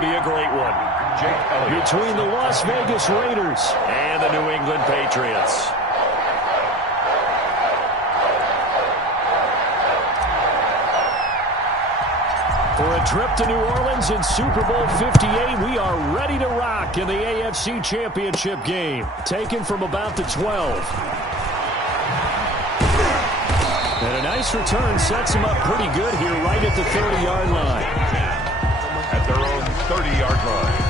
be a great one. Between the Las Vegas Raiders and the New England Patriots. For a trip to New Orleans in Super Bowl 58, we are ready to rock in the AFC Championship game. Taken from about the 12. And a nice return sets them up pretty good here right at the 30-yard line. At their own 30-yard line.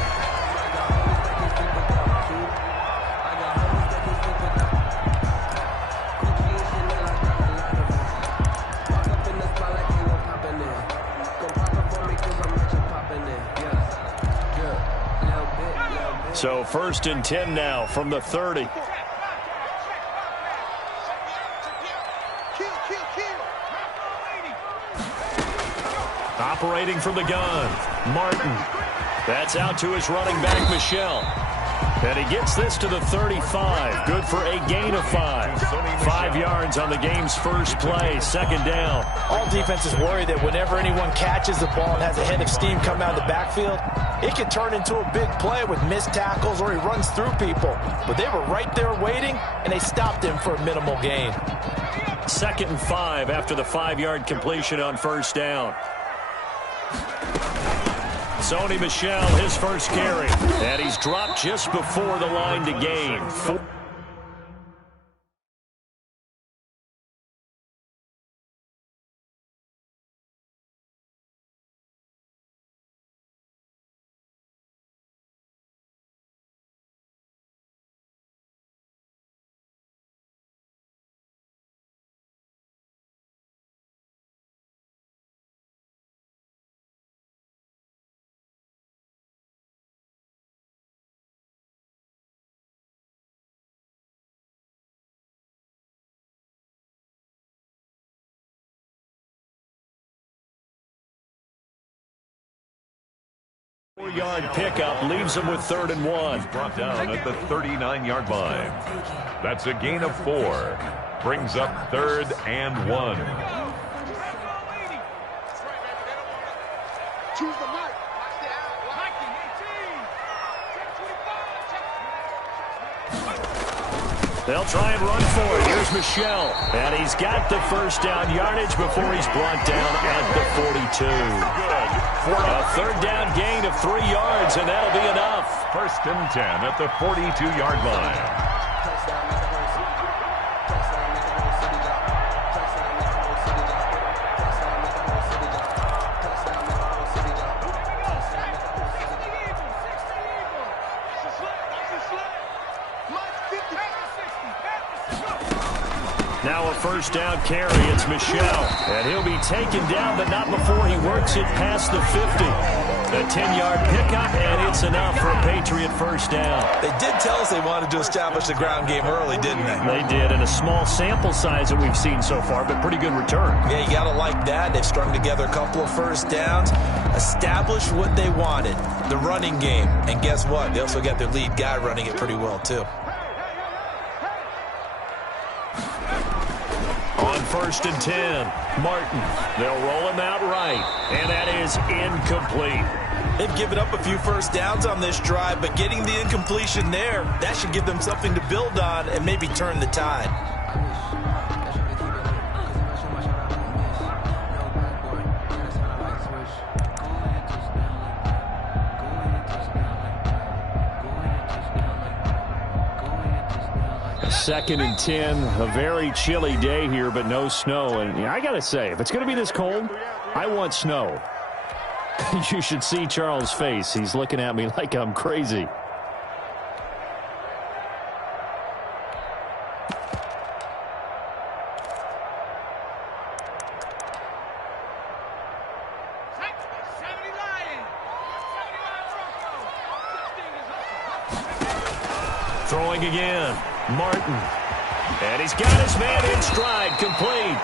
So 1st and 10 now from the 30. Operating from the gun, Martin. That's out to his running back, Michel. And he gets this to the 35. Good for a gain of 5. 5 yards on the game's first play, 2nd down. All defenses worry that whenever anyone catches the ball and has a head of steam coming out of the backfield, it can turn into a big play with missed tackles or he runs through people. But they were right there waiting, and they stopped him for a minimal gain. 2nd and 5 after the 5-yard completion on 1st down. Sony Michel, his first carry. And he's dropped just before the line to gain. Four-yard pickup leaves him with 3rd and 1. Brought down at the 39-yard line. That's a gain of 4. Brings up 3rd and 1. They'll try and run for it. Here's Michel. And he's got the 1st down yardage before he's brought down at the 42. A 3rd down gain of 3 yards, and that'll be enough. 1st and 10 at the 42-yard line. Now a 1st down carry. It's Michel. And he'll be taken down, but not before he works it past the 50. A 10-yard pickup, and it's enough for a Patriot 1st down. They did tell us they wanted to establish the ground game early, didn't they? They did, in a small sample size that we've seen so far, but pretty good return. Yeah, you got to like that. They've strung together a couple of 1st downs, established what they wanted, the running game. And guess what? They also got their lead guy running it pretty well, too. On 1st and 10, Martin. They'll roll him out right, and that is incomplete. They've given up a few 1st downs on this drive, but getting the incompletion there, that should give them something to build on and maybe turn the tide. Second and 10, a very chilly day here, but no snow. And I got to say, if it's going to be this cold, I want snow. You should see Charles' face. He's looking at me like I'm crazy. Throwing again. Martin. And he's got his man in stride, complete.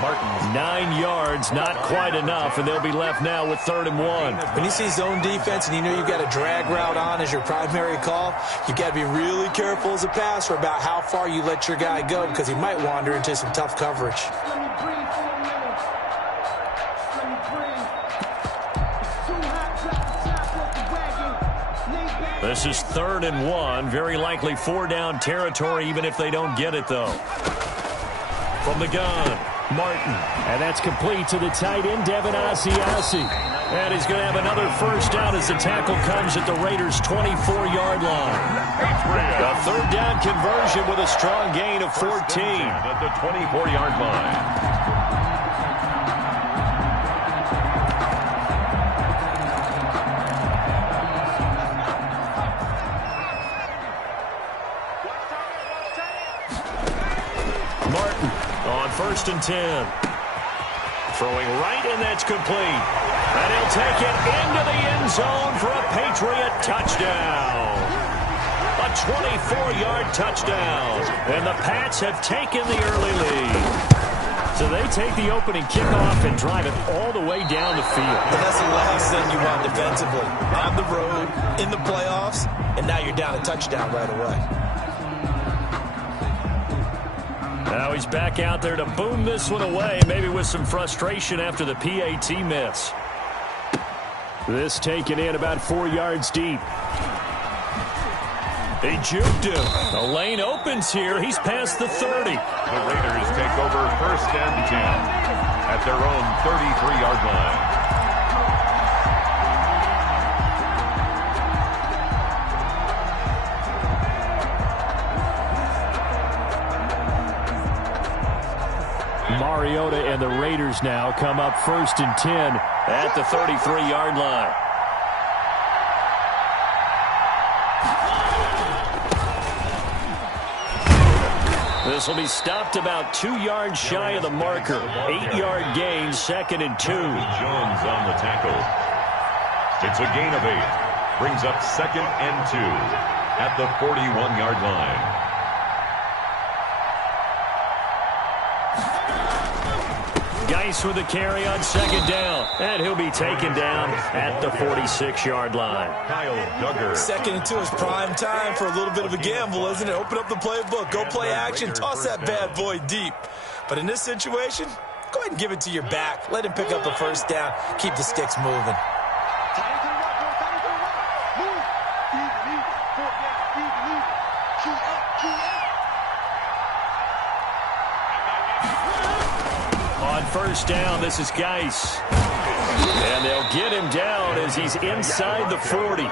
Martin's 9 yards, not quite enough, and they'll be left now with 3rd and 1. When you see zone defense and you know you've got a drag route on as your primary call, you've got to be really careful as a passer about how far you let your guy go because he might wander into some tough coverage. This is 3rd and 1. Very likely 4-down territory, even if they don't get it, though. From the gun, Martin. And that's complete to the tight end, Devin Asiasi. And he's going to have another first down as the tackle comes at the Raiders' 24-yard line. A 3rd down conversion with a strong gain of 14. At the 24-yard line. Martin on 1st and 10. Throwing right, and that's complete. And he'll take it into the end zone for a Patriot touchdown. A 24-yard touchdown. And the Pats have taken the early lead. So they take the opening kickoff and drive it all the way down the field. And that's the last thing you want defensively. On the road, in the playoffs, and now you're down a touchdown right away. Now he's back out there to boom this one away, maybe with some frustration after the PAT miss. This taken in about 4 yards deep. They juked him. The lane opens here. He's past the 30. The Raiders take over 1st and 10 at their own 33-yard line. Mariota and the Raiders now come up 1st and 10 at the 33-yard line. This will be stopped about 2 yards shy of the marker. 8-yard gain, 2nd and 2. Jones on the tackle. It's a gain of 8. Brings up 2nd and 2 at the 41-yard line. Geis with the carry on 2nd down. And he'll be taken down at the 46-yard line. Kyle Duggar. 2nd and 2 is prime time for a little bit of a gamble, isn't it? Open up the playbook, go play action, toss that bad boy deep. But in this situation, go ahead and give it to your back. Let him pick up a first down. Keep the sticks moving. On 1st down, this is Geis. And they'll get him down as he's inside the 40.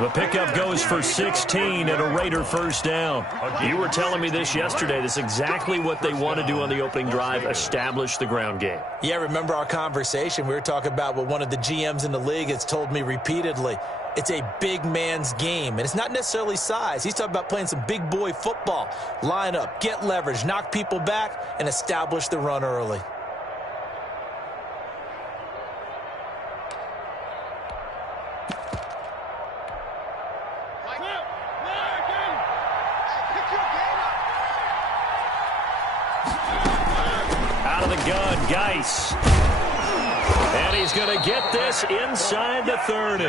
The pickup goes for 16 and a Raider 1st down. You were telling me this yesterday. This is exactly what they want to do on the opening drive, establish the ground game. Yeah, remember our conversation? We were talking about what one of the GMs in the league has told me repeatedly. It's a big man's game, and it's not necessarily size. He's talking about playing some big boy football. Line up, get leverage, knock people back, and establish the run early. Out of the gun, Geis. And he's going to get this inside the 30.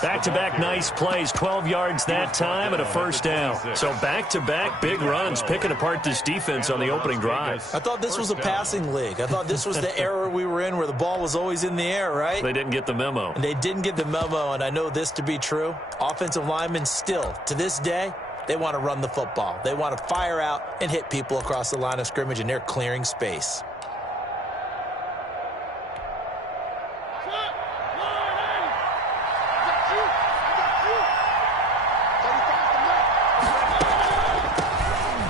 Back-to-back nice plays, 12 yards that time and a 1st down. So back-to-back big runs, picking apart this defense on the opening drive. I thought this was a passing league. I thought this was the era we were in where the ball was always in the air, right? They didn't get the memo. And they didn't get the memo, and I know this to be true. Offensive linemen still, to this day, they want to run the football. They want to fire out and hit people across the line of scrimmage, and they're clearing space.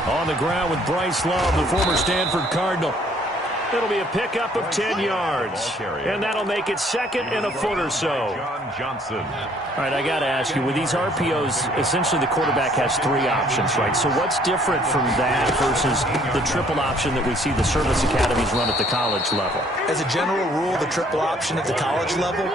On the ground with Bryce Love, the former Stanford Cardinal. It'll be a pickup of 10 yards. And that'll make it 2nd and a foot or so. John Johnson. All right, I got to ask you, with these RPOs, essentially the quarterback has 3 options, right? So what's different from that versus the triple option that we see the service academies run at the college level? As a general rule, the triple option at the college level,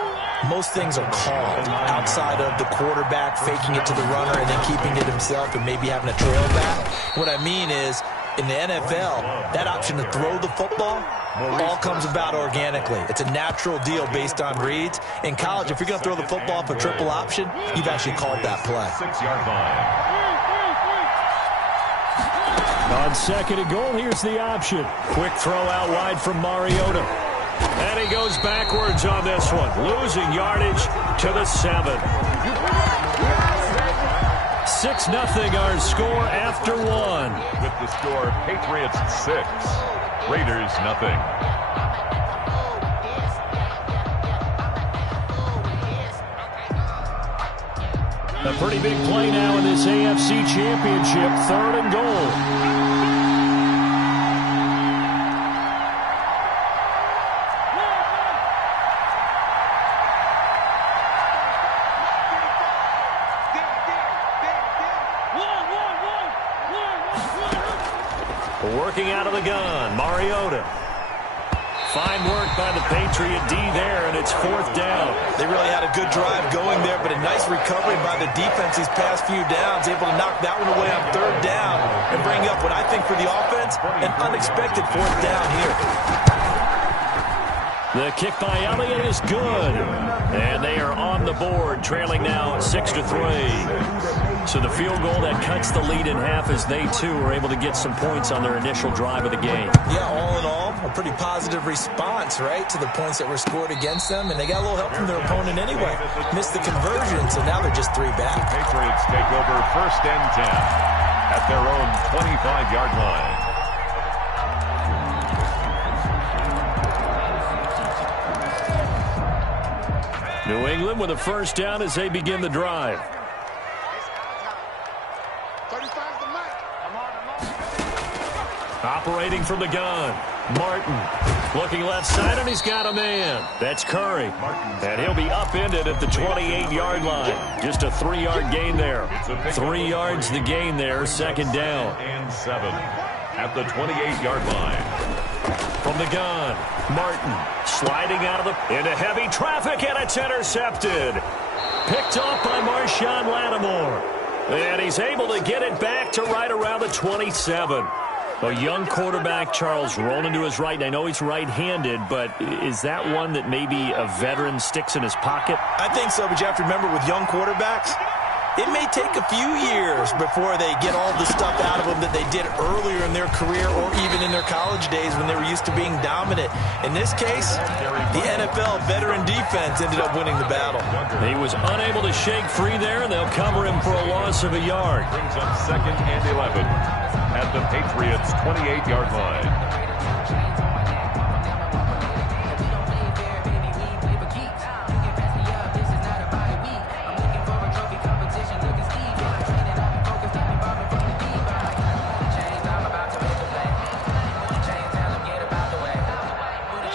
most things are called outside of the quarterback faking it to the runner and then keeping it himself and maybe having a trail back. What I mean is, in the NFL, that option to throw the football all comes about organically. It's a natural deal based on reads. In college, if you're going to throw the football for triple option, you've actually called that play. 6-yard line. On 2nd and goal, here's the option. Quick throw out wide from Mariota. And he goes backwards on this one, losing yardage to the 7. 6-0 our score after one. With the score, Patriots 6, Raiders 0. A pretty big play now in this AFC Championship, 3rd and goal. Working out of the gun, Mariota. Fine work by the Patriot D there, and it's 4th down. They really had a good drive going there, but a nice recovery by the defense these past few downs, able to knock that one away on 3rd down and bring up what I think for the offense, an unexpected 4th down here. The kick by Elliott is good, and they are on the board, trailing now 6-3. So the field goal that cuts the lead in half as they, too, are able to get some points on their initial drive of the game. Yeah, all in all, a pretty positive response, right, to the points that were scored against them. And they got a little help from their opponent anyway. Missed the conversion, so now they're just 3 back. The Patriots take over 1st and 10 at their own 25-yard line. New England with a 1st down as they begin the drive. Operating from the gun, Martin. Looking left side, and he's got a man. That's Curry. And he'll be upended at the 28-yard line. Just a 3-yard gain there. 3 yards the gain there, 2nd down. And 7 at the 28-yard line. From the gun, Martin sliding out of the into heavy traffic, and it's intercepted. Picked off by Marshawn Lattimore. And he's able to get it back to right around the 27. A young quarterback, Charles, rolling to his right. I know he's right-handed, but is that one that maybe a veteran sticks in his pocket? I think so, but you have to remember with young quarterbacks, it may take a few years before they get all the stuff out of them that they did earlier in their career or even in their college days when they were used to being dominant. In this case, the NFL veteran defense ended up winning the battle. He was unable to shake free there, and they'll cover him for a loss of a yard. Brings up 2nd and 11 at the Patriots' 28-yard line.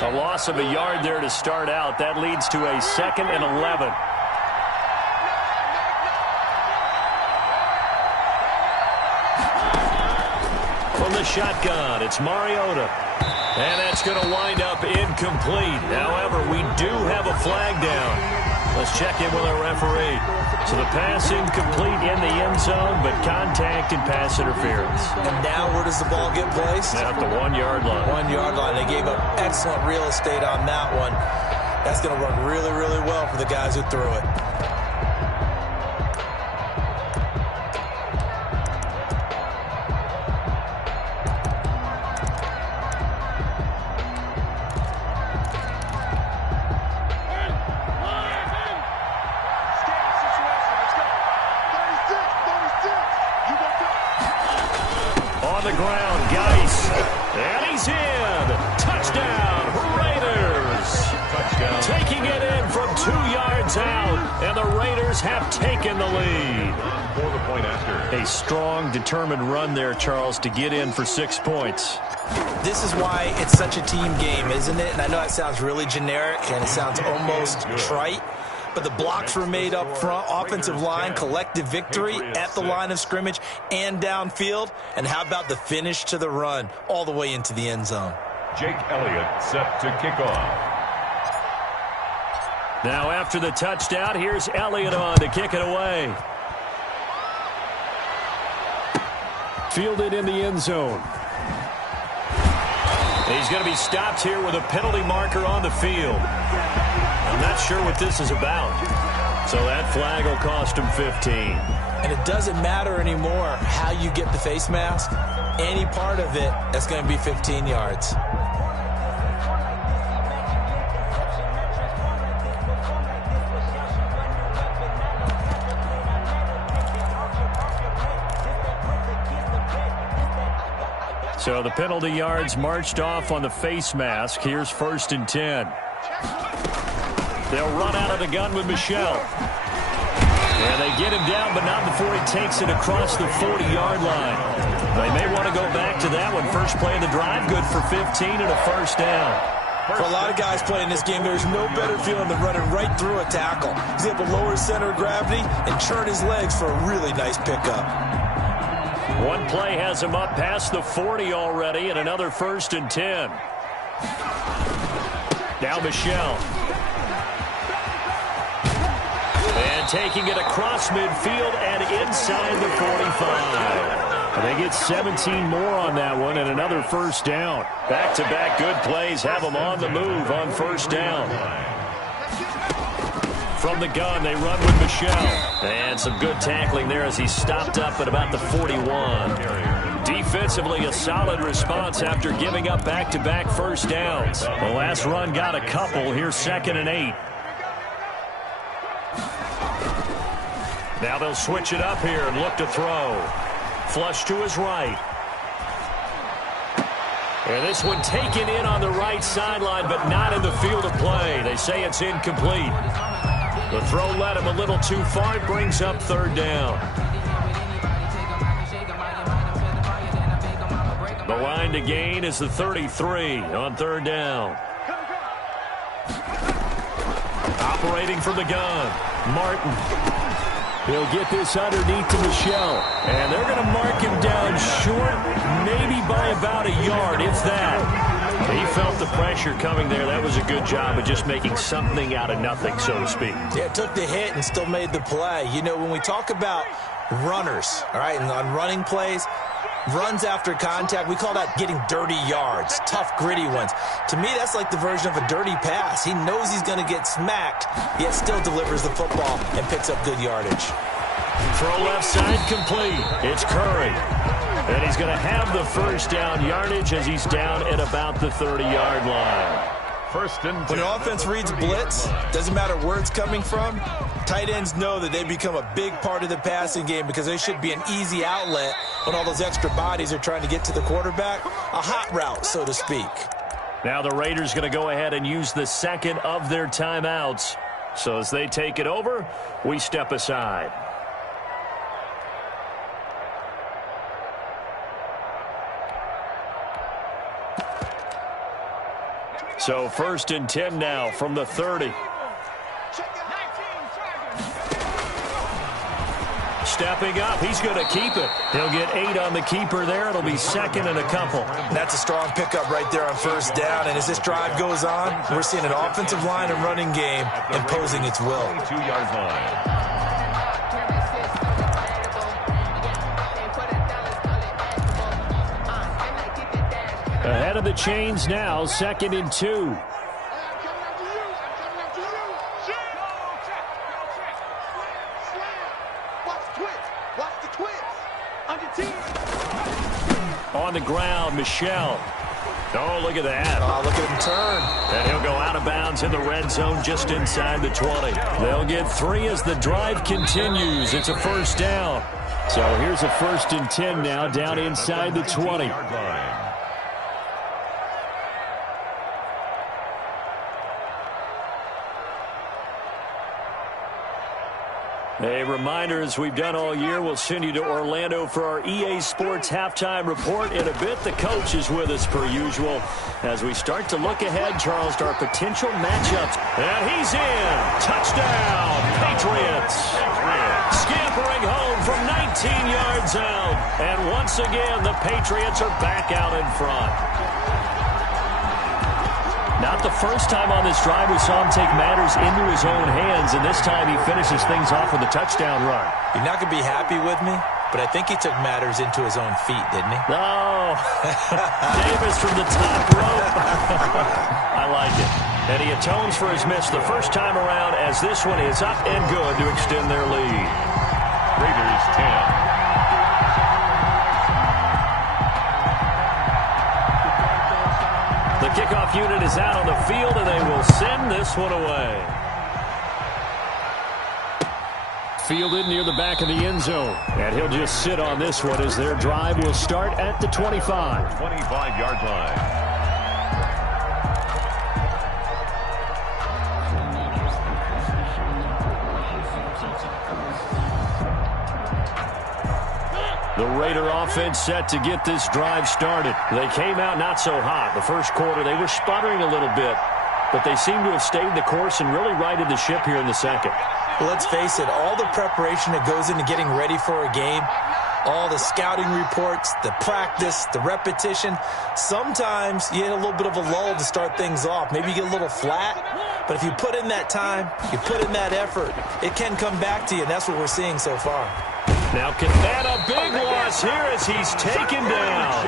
A loss of a yard there to start out. That leads to a 2nd and 11. From the shotgun, it's Mariota. And that's going to wind up incomplete. However, we do have a flag down. Let's check in with our referee. So the pass incomplete in the end zone, but contact and pass interference. And now where does the ball get placed? At the 1-yard line. 1-yard line. They gave up excellent real estate on that one. That's going to work really, really well for the guys who threw it. On the ground, Geis. And he's in. Touchdown, Raiders. Touchdown. Taking it in from 2 yards out. And the Raiders have taken the lead. For the point after. A strong, determined run there, Charles, to get in for 6 points. This is why it's such a team game, isn't it? And I know that sounds really generic and it sounds almost trite. But the blocks were made up front, offensive line, collective victory at the line of scrimmage and downfield. And how about the finish to the run all the way into the end zone? Jake Elliott set to kick off. Now after the touchdown, here's Elliott on to kick it away. Fielded in the end zone. He's going to be stopped here with a penalty marker on the field. I'm not sure what this is about. So that flag will cost him 15. And it doesn't matter anymore how you get the face mask. Any part of it, that's going to be 15 yards. So the penalty yards marched off on the face mask. Here's 1st and 10. They'll run out of the gun with Michel. And they get him down, but not before he takes it across the 40-yard line. They may want to go back to that one. First play of the drive, good for 15 and a 1st down. For a lot of guys playing this game, there's no better feeling than running right through a tackle. He's able to lower his center of gravity and churn his legs for a really nice pickup. One play has him up past the 40 already, and another 1st and 10. Now Michel. And taking it across midfield and inside the 45. They get 17 more on that one and another 1st down. Back-to-back good plays have them on the move on 1st down. From the gun, they run with Michel. And some good tackling there as he stopped up at about the 41. Defensively, a solid response after giving up back-to-back 1st downs. The last run got a couple. Here's 2nd and 8. Now they'll switch it up here and look to throw. Flush to his right. And this one taken in on the right sideline, but not in the field of play. They say it's incomplete. The throw led him a little too far. It brings up 3rd down. The line to gain is the 33 on 3rd down. Operating from the gun, Martin. He'll get this underneath to Michel. And they're going to mark him down short, maybe by about a yard, if that. He felt the pressure coming there. That was a good job of just making something out of nothing, so to speak. Yeah, took the hit and still made the play. You know, when we talk about runners, all right, and on running plays, runs after contact, we call that getting dirty yards, tough, gritty ones. To me, that's like the version of a dirty pass. He knows he's going to get smacked, yet still delivers the football and picks up good yardage. Throw left side complete. It's Curry. And he's going to have the 1st down yardage as he's down at about the 30-yard line. 1st and 10. When an offense reads blitz, doesn't matter where it's coming from, tight ends know that they become a big part of the passing game because they should be an easy outlet when all those extra bodies are trying to get to the quarterback. A hot route, so to speak. Now the Raiders going to go ahead and use the 2nd of their timeouts. So as they take it over, we step aside. So 1st and 10 now from the 30. Stepping up, he's going to keep it. He'll get 8 on the keeper there. It'll be 2nd and a couple. That's a strong pickup right there on 1st down. And as this drive goes on, we're seeing an offensive line and running game imposing its will. 2-yard line. Ahead of the chains now, 2nd and 2. On the ground, Michel. Oh, look at that. Oh, look at him turn. And he'll go out of bounds in the red zone just inside the 20. They'll get 3 as the drive continues. It's a 1st down. So here's a 1st and 10 now down inside the 20. A reminder, as we've done all year, we'll send you to Orlando for our EA Sports Halftime Report. In a bit, the coach is with us per usual as we start to look ahead, Charles, to our potential matchups. And he's in. Touchdown, Patriots. Scampering home from 19 yards out. And once again, the Patriots are back out in front. Not the first time on this drive we saw him take matters into his own hands, and this time he finishes things off with a touchdown run. You're not going to be happy with me, but I think he took matters into his own feet, didn't he? No. Davis from the top rope. I like it. And he atones for his miss the first time around as this one is up and good to extend their lead. Raiders 10. The kickoff unit is out on the field, and they will send this one away. fielded near the back of the end zone. And he'll just sit on this one as their drive will start at the 25. 25-yard line. The Raider offense set to get this drive started. They came out not so hot. The first quarter, they were sputtering a little bit, but they seem to have stayed the course and really righted the ship here in the second. Well, let's face it, all the preparation that goes into getting ready for a game, all the scouting reports, the practice, the repetition, sometimes you hit a little bit of a lull to start things off. Maybe you get a little flat, but if you put in that time, you put in that effort, it can come back to you, and that's what we're seeing so far. Now, can that a big loss here as he's taken down?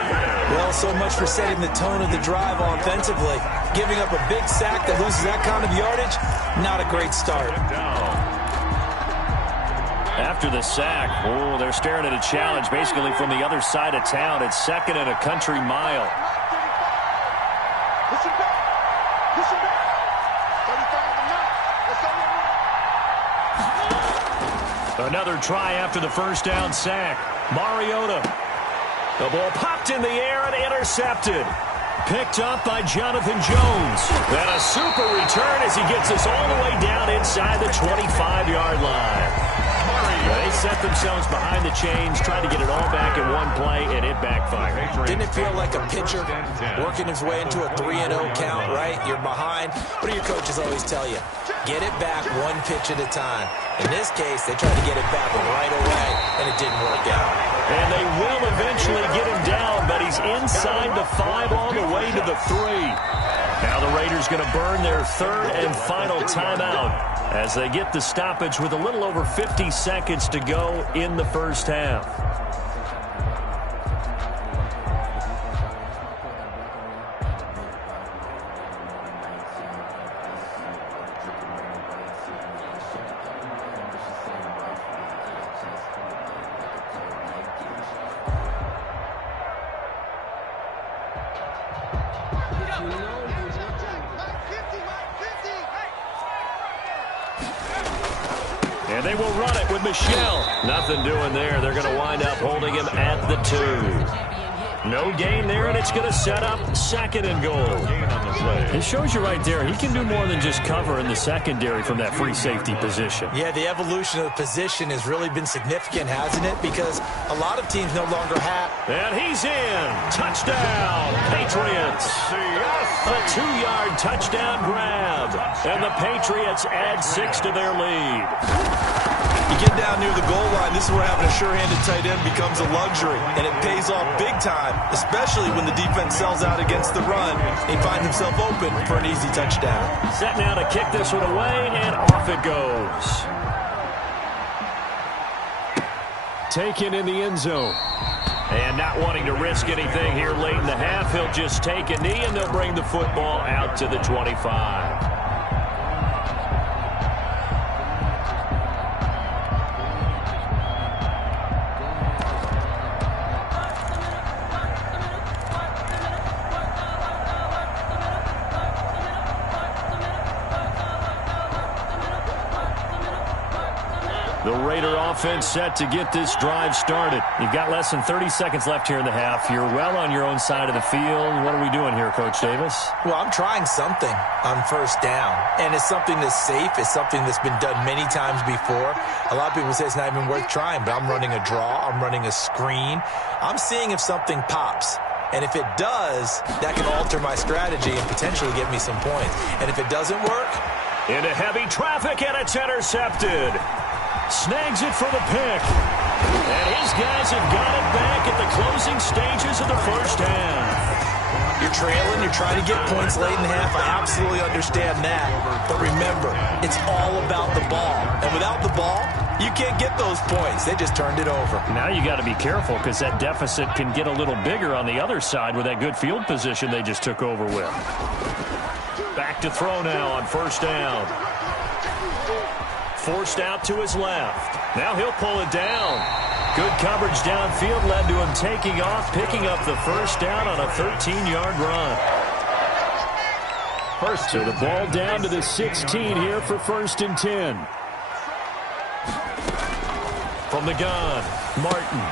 Well, so much for setting the tone of the drive offensively. Giving up a big sack that loses that kind of yardage, not a great start. After the sack, they're staring at a challenge basically from the other side of town. It's second and a country mile. Another try after the first down sack. Mariota. The ball popped in the air and intercepted. Picked up by Jonathan Jones. And a super return as he gets us all the way down inside the 25-yard line. They set themselves behind the chains, tried to get it all back in one play, and it backfired. Didn't it feel like a pitcher working his way into a 3-0 count, right? You're behind. What do your coaches always tell you? Get it back one pitch at a time. In this case, they tried to get it back right away, and it didn't work out. And they will eventually get him down, but he's inside the 5 all the way to the 3. Now the Raiders going to burn their third and final timeout as they get the stoppage with a little over 50 seconds to go in the first half. And they will run it with Michel. Nothing doing there. They're going to wind up holding him at the 2. No gain there, and it's going to set up second and goal. It shows you right there, he can do more than just cover in the secondary from that free safety position. Yeah, the evolution of the position has really been significant, hasn't it? Because a lot of teams no longer have. And he's in. Touchdown, Patriots. A 2-yard touchdown grab. And the Patriots add 6 to their lead. You get down near the goal line, this is where having a sure-handed tight end becomes a luxury, and it pays off big time, especially when the defense sells out against the run. He finds himself open for an easy touchdown. Set now to kick this one away, and off it goes. Taken in the end zone. And not wanting to risk anything here late in the half, he'll just take a knee, and they'll bring the football out to the 25. The Raider offense set to get this drive started. You've got less than 30 seconds left here in the half. You're well on your own side of the field. What are we doing here, Coach Davis? Well, I'm trying something on first down, and it's something that's safe. It's something that's been done many times before. A lot of people say it's not even worth trying, but I'm running a draw. I'm running a screen. I'm seeing if something pops. And if it does, that can alter my strategy and potentially get me some points. And if it doesn't work, into heavy traffic, and it's intercepted. Snags it for the pick. And his guys have got it back at the closing stages of the first half. You're trailing, you're trying to get points late in the half. I absolutely understand that. But remember, it's all about the ball. And without the ball, you can't get those points. They just turned it over. Now you got to be careful because that deficit can get a little bigger on the other side with that good field position they just took over with. Back to throw now on first down. Forced out to his left. Now he'll pull it down. Good coverage downfield led to him taking off, picking up the first down on a 13-yard run. So the ball down to the 16 here for 1st and 10. From the gun, Martin.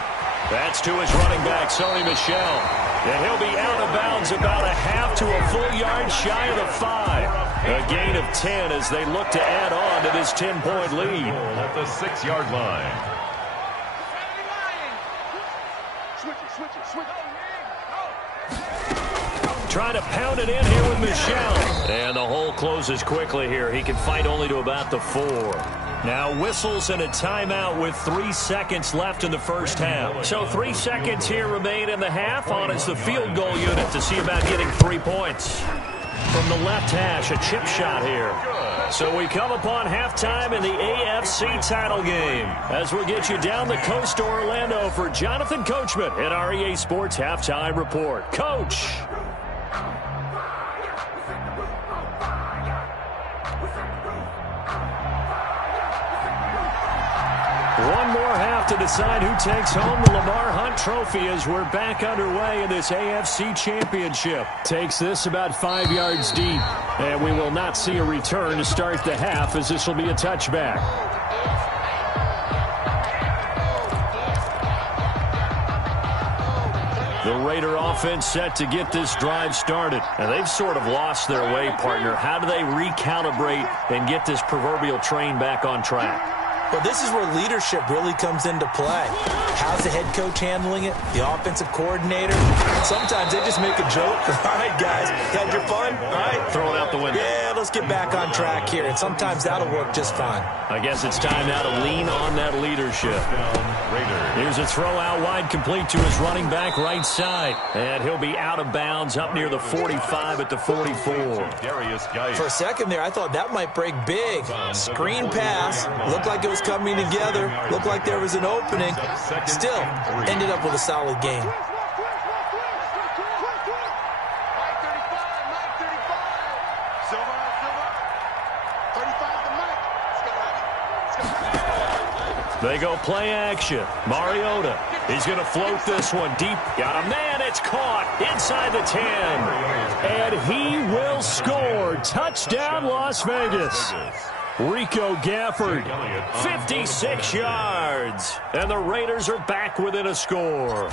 That's to his running back, Sony Michel. And he'll be out of bounds about a half to a full yard shy of the 5. A gain of 10 as they look to add on to this 10-point lead. At the 6-yard line. Trying to pound it in here with Michel. And the hole closes quickly here. He can fight only to about the 4. Now whistles and a timeout with 3 seconds left in the first half. So 3 seconds here remain in the half. On is the field goal unit to see about getting 3 points. From the left hash, a chip shot here. So we come upon halftime in the AFC title game. As we'll get you down the coast to Orlando for Jonathan Coachman at our EA Sports Halftime Report. Coach! One more half to decide who takes home the Lamar Hunt Trophy as we're back underway in this AFC Championship. Takes this about 5 yards deep, and we will not see a return to start the half as this will be a touchback. The Raider offense set to get this drive started. And they've sort of lost their way, partner. How do they recalibrate and get this proverbial train back on track? Well, this is where leadership really comes into play. How's the head coach handling it? The offensive coordinator? Sometimes they just make a joke. All right, guys, had your fun? All right. Throw it out the window. Yeah, let's get back on track here. And sometimes that'll work just fine. I guess it's time now to lean on that leadership. Here's a throw out wide, complete to his running back right side. And he'll be out of bounds up near the 45 at the 44. For a second there, I thought that might break big. Screen pass. Looked like it was coming together. Looked like there was an opening. Still, ended up with a solid game. They go play action. Mariota. He's going to float this one deep. Got a man. It's caught inside the 10. And he will score. Touchdown, Las Vegas. Rico Gafford, 56 yards. And the Raiders are back within a score.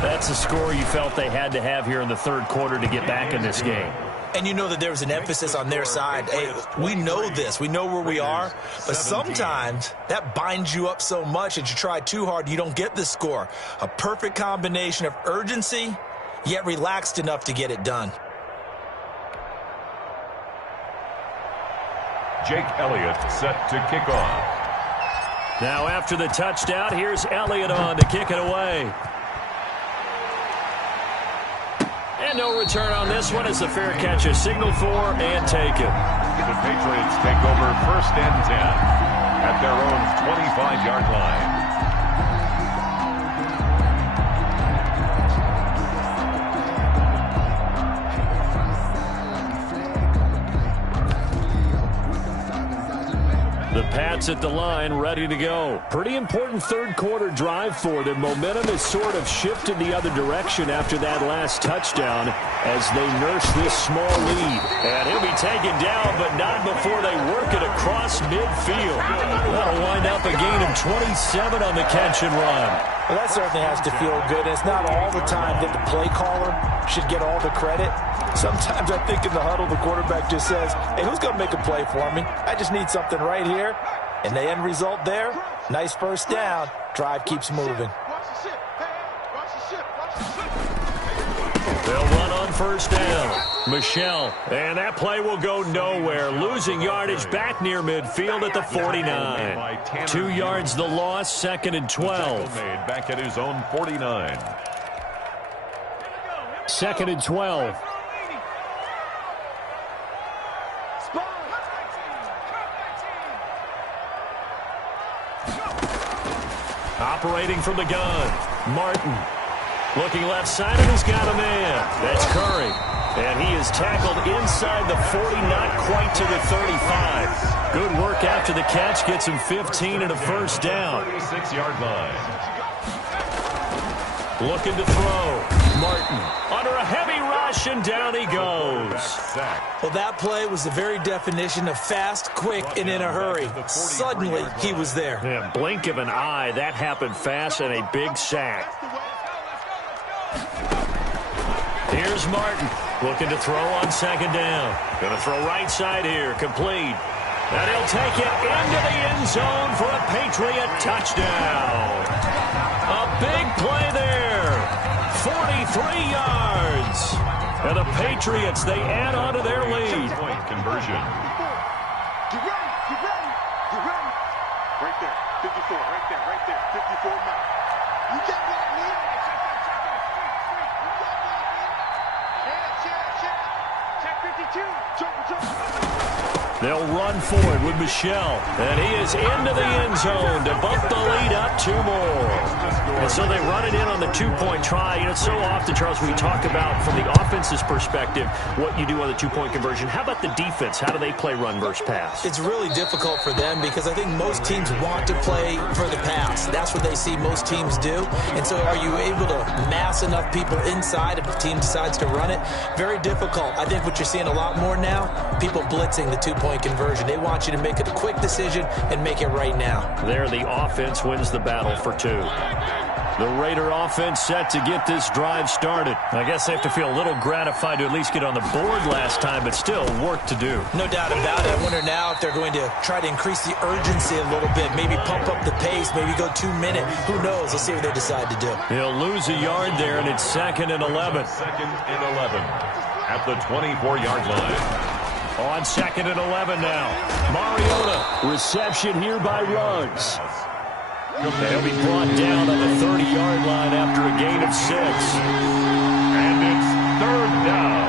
That's a score you felt they had to have here in the third quarter to get back in this game. And you know that there was an emphasis on their side. Hey, we know this. We know where we are. But sometimes that binds you up so much that you try too hard, you don't get the score. A perfect combination of urgency, yet relaxed enough to get it done. Jake Elliott set to kick off. Now after the touchdown, here's Elliott on to kick it away. And no return on this one as the fair catch is signaled for and taken. The Patriots take over 1st and 10 at their own 25-yard line. The Pats at the line, ready to go. Pretty important third quarter drive for them. Momentum has sort of shifted the other direction after that last touchdown as they nurse this small lead. And he'll be taken down, but not before they work it across midfield. That'll wind up a gain of 27 on the catch and run. Well, that certainly has to feel good. It's not all the time that the play caller should get all the credit. Sometimes I think in the huddle, the quarterback just says, hey, who's going to make a play for me? I just need something right here. And the end result there, nice first down. Drive keeps moving. They'll run on first down. Michel, and that play will go nowhere. Losing yardage back near midfield at the 49. 2 yards the loss, 2nd and 12. Made back at his own 49. 2nd and 12. Operating from the gun, Martin. Looking left side, and he's got a man. That's Curry. And he is tackled inside the 40, not quite to the 35. Good work after the catch. Gets him 15 and a first down. 36-yard line. Looking to throw. Martin under a heavy rush. rush, and down he goes. Well, that play was the very definition of fast, quick, and in a hurry. Suddenly, he was there. Yeah, blink of an eye. That happened fast and a big sack. Here's Martin looking to throw on second down. Going to throw right side here, complete. And he'll take it into the end zone for a Patriot touchdown. A big play there. 43 yards. And the Patriots, they add on to their lead. Point conversion. Get ready, get ready, get ready. Right there, 54, right there, 54 now. You got what I need? Check 52. Jump. They'll run for it with Michel. And he is into the end zone to bump the lead up 2 more. And so they run it in on the 2-point try. You know, it's so often, Charles, we talk about from the offense's perspective what you do on the 2-point conversion. How about the defense? How do they play run versus pass? It's really difficult for them because I think most teams want to play for the pass. That's what they see most teams do. And so are you able to mass enough people inside if the team decides to run it? Very difficult. I think what you're seeing a lot more now, people blitzing the 2-point conversion. They want you to make a quick decision and make it right now. There, the offense wins the battle for 2. The Raider offense set to get this drive started. I guess they have to feel a little gratified to at least get on the board last time, but still work to do. No doubt about it. I wonder now if they're going to try to increase the urgency a little bit, maybe pump up the pace, maybe go 2-minute. Who knows? Let's see what they decide to do. He'll lose a yard there, and it's 2nd and 11. 2nd and 11 at the 24-yard line. On 2nd and 11 now. Mariota, reception here by Ruggs. They'll be brought down on the 30-yard line after a gain of 6. And it's 3rd down.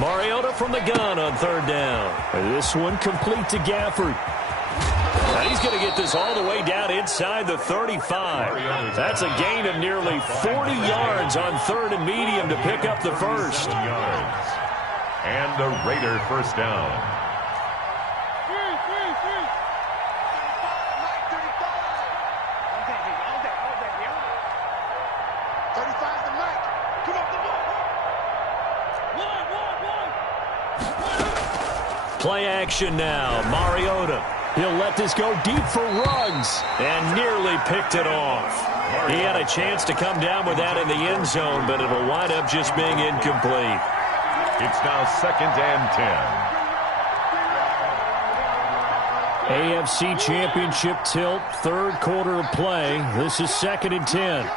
Mariota from the gun on 3rd down. This one complete to Gafford. Now he's going to get this all the way down inside the 35. That's a gain of nearly 40 yards on 3rd and medium to pick up the first. And the Raider first down. Play action now. Mariota. He'll let this go deep for Ruggs and nearly picked it off. He had a chance to come down with that in the end zone, but it'll wind up just being incomplete. It's now 2nd and 10. AFC Championship tilt, 3rd quarter of play. This is 2nd and 10.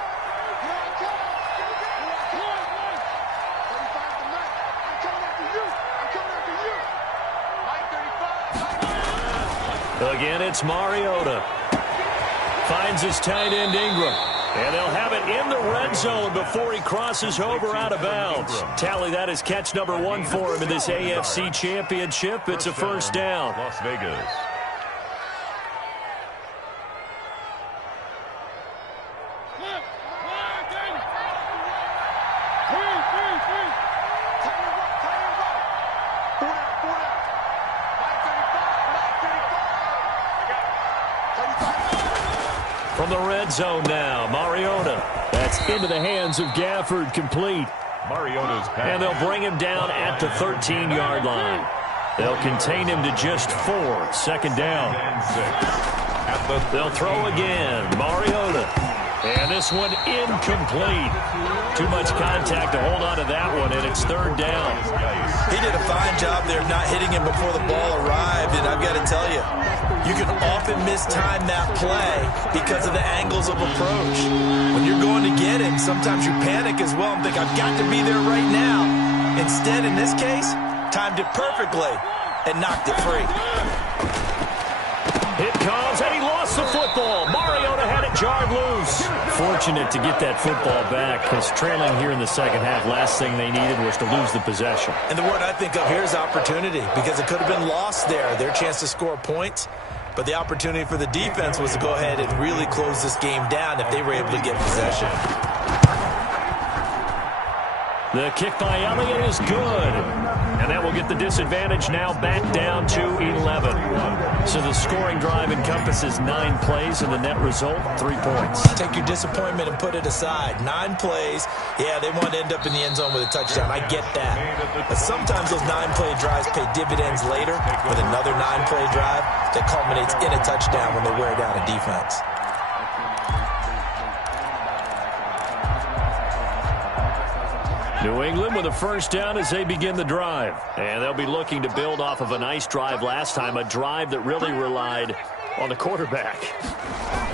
Again, it's Mariota. Finds his tight end, Ingram. And they'll have it in the red zone before he crosses over out of bounds. Tally, that is catch number 1 for him in this AFC Championship. It's a first down. Las Vegas. From the red zone now, Mariota. That's into the hands of Gafford, complete. Mariota's pass. And they'll bring him down at the 13-yard line. They'll contain him to just 4. 2nd down. They'll throw again. Mariota. And this one incomplete. Too much contact to hold on to that one, and it's 3rd down. He did a fine job there not hitting him before the ball arrived, and I've got to tell you, you can often mistime that play because of the angles of approach. When you're going to get him, sometimes you panic as well and think, I've got to be there right now. Instead, in this case, timed it perfectly and knocked it free. It comes, and he lost the football. Mariota had it jarred loose. Fortunate to get that football back, because trailing here in the second half, last thing they needed was to lose the possession. And the word I think of here is opportunity, because it could have been lost there, their chance to score points. But the opportunity for the defense was to go ahead and really close this game down if they were able to get possession. The kick by Elliott is good. And that will get the disadvantage now back down to 11. So the scoring drive encompasses 9 plays, and the net result, 3 points. Take your disappointment and put it aside. 9 plays. Yeah, they want to end up in the end zone with a touchdown. I get that. But sometimes those 9-play drives pay dividends later with another 9-play drive that culminates in a touchdown when they wear down a defense. New England with a first down as they begin the drive. And they'll be looking to build off of a nice drive last time, a drive that really relied on the quarterback.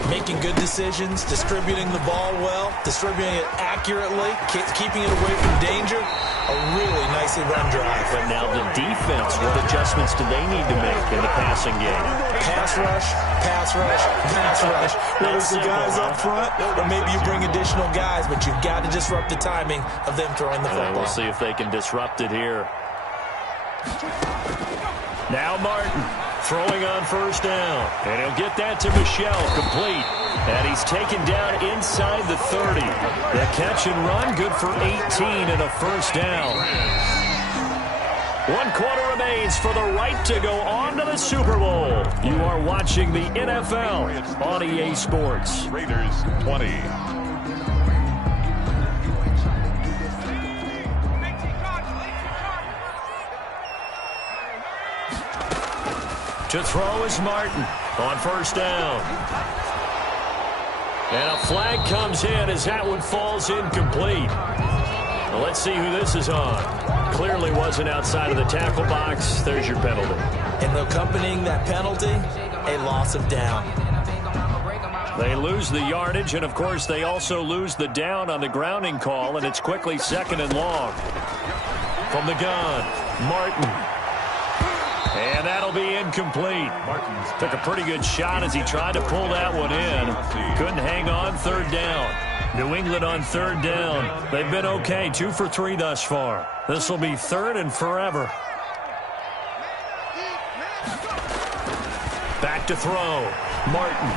Making good decisions, distributing the ball well, distributing it accurately, keeping it away from danger. A really nicely run drive. But now the defense, what adjustments do they need to make in the passing game? Pass rush, pass rush, pass rush. Whether it's the guys up front, or maybe you bring additional guys, but you've got to disrupt the timing of them throwing the football. We'll see if they can disrupt it here. Now Martin throwing on first down. And he'll get that to Michel, complete. And he's taken down inside the 30. The catch and run, good for 18 and a first down. 1 quarter remains for the right to go on to the Super Bowl. You are watching the NFL on EA Sports. Raiders 20. To throw is Martin on first down. And a flag comes in as that one falls incomplete. Well, let's see who this is on. Clearly wasn't outside of the tackle box. There's your penalty. And accompanying that penalty, a loss of down. They lose the yardage, and of course they also lose the down on the grounding call, and it's quickly 2nd and long. From the gun, Martin. And that'll be incomplete. Took a pretty good shot as he tried to pull that one in. Couldn't hang on, 3rd down. New England on 3rd down. They've been okay, 2 for 3 thus far. This will be 3rd and forever. Back to throw. Martin.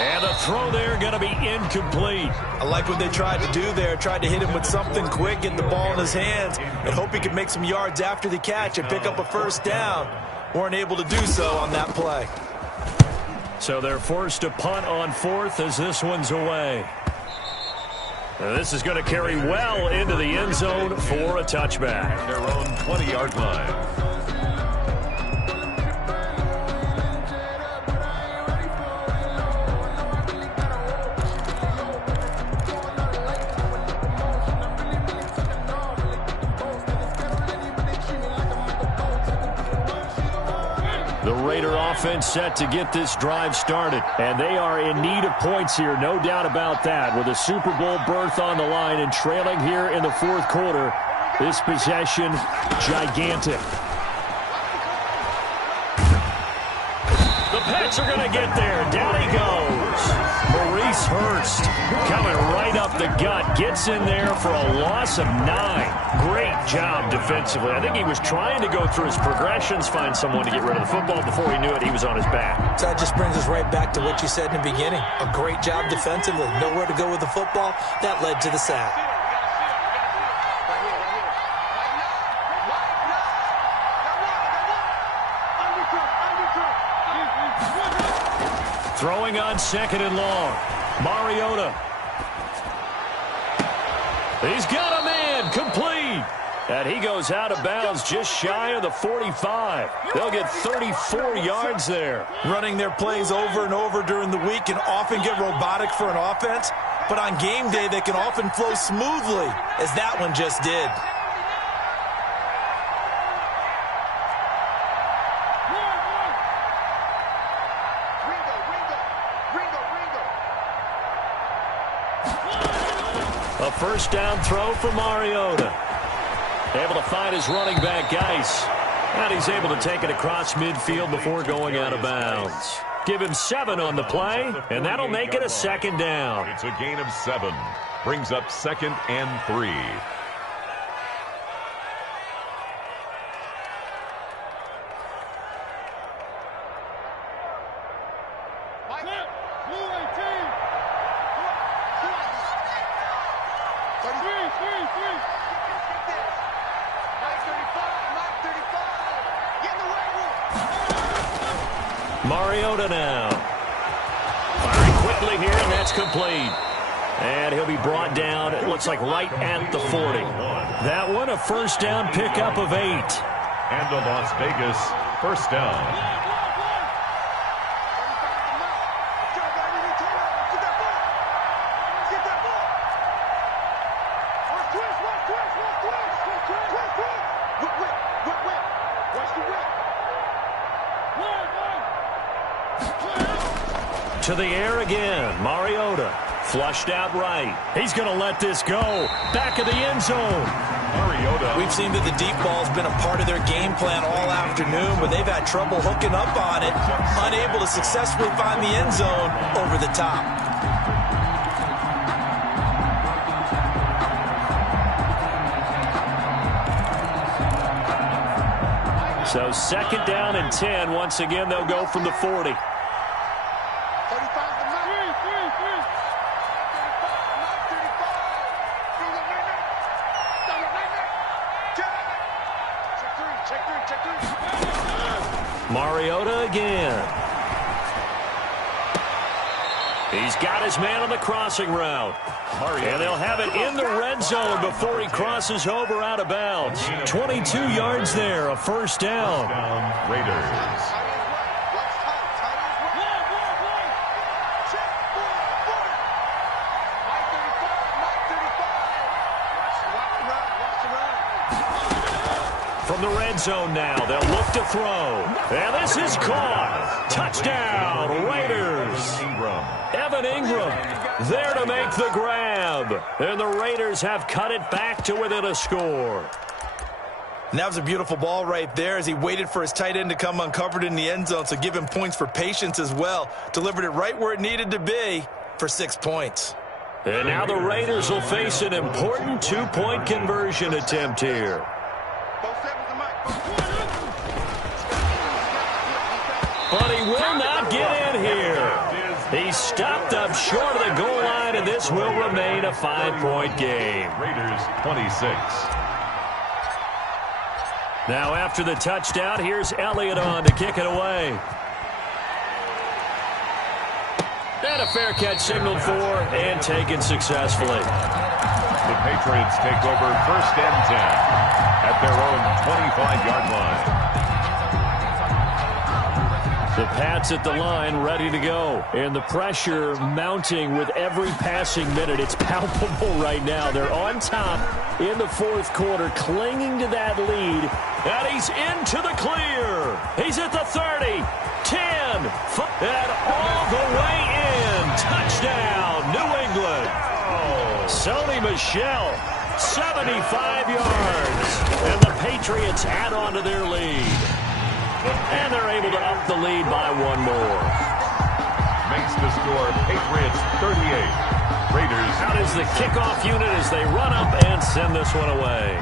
And the throw there going to be incomplete. I like what they tried to do there. Tried to hit him with something quick, get the ball in his hands, and hope he could make some yards after the catch and pick up a first down. Weren't able to do so on that play. So they're forced to punt on 4th as this one's away. And this is going to carry well into the end zone for a touchback. Their own 20-yard line. The Raider offense set to get this drive started. And they are in need of points here, no doubt about that. With a Super Bowl berth on the line and trailing here in the 4th quarter, this possession, gigantic. The Pats are going to get there. Down he goes. Maurice Hurst coming right up the gut. Gets in there for a loss of 9. Great job defensively. I think he was trying to go through his progressions, find someone to get rid of the football. Before he knew it, he was on his back. So that just brings us right back to what you said in the beginning. A great job defensively. Nowhere to go with the football. That led to the sack. Throwing on 2nd and long. Mariota. He's got a man, complete. And he goes out of bounds just shy of the 45. They'll get 34 yards there. Running their plays over and over during the week can often get robotic for an offense, but on game day they can often flow smoothly, as that one just did. A first down throw for Mariota. Able to find his running back, Geis. And he's able to take it across midfield before going out of bounds. Give him 7 on the play, and that'll make it a 2nd down. It's a gain of 7. Brings up 2nd and 3. Mariota now. Firing quickly here, and that's complete. And he'll be brought down, it looks like right at the 40. That one, a first down pickup of 8. And a Las Vegas first down. To the air again, Mariota. Flushed out right. He's going to let this go. Back of the end zone. Mariota. We've seen that the deep ball's been a part of their game plan all afternoon, but they've had trouble hooking up on it, unable to successfully find the end zone over the top. So second down and 10. Once again, they'll go from the 40. Mariota again. He's got his man on the crossing route. And they'll have it in the red zone before he crosses over out of bounds. 22 yards there, a first down. Raiders. From the red zone now, they'll look to throw. And this is caught. Touchdown, Raiders. Evan Ingram there to make the grab. And the Raiders have cut it back to within a score. And that was a beautiful ball right there as he waited for his tight end to come uncovered in the end zone, so give him points for patience as well. Delivered it right where it needed to be for 6 points. And now the Raiders will face an important two-point conversion attempt here. But he will not get in here. He's stopped up short of the goal line, and this will remain a 5-point game. Raiders 26. Now after the touchdown, here's Elliott on to kick it away. And a fair catch signaled for and taken successfully. The Patriots take over first and 10 at their own 25-yard line. The Pats at the line, ready to go. And the pressure mounting with every passing minute. It's palpable right now. They're on top in the fourth quarter, clinging to that lead. And he's into the clear. He's at the 30, 10, and all the way in. Touchdown, New England. Sony Michel, 75 yards. And the Patriots add on to their lead. And they're able to up the lead by one more. Makes the score Patriots 38. Raiders. Out is the kickoff unit as they run up and send this one away.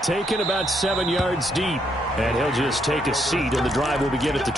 Taken about 7 yards deep. And he'll just take a seat, and the drive will begin at the 20.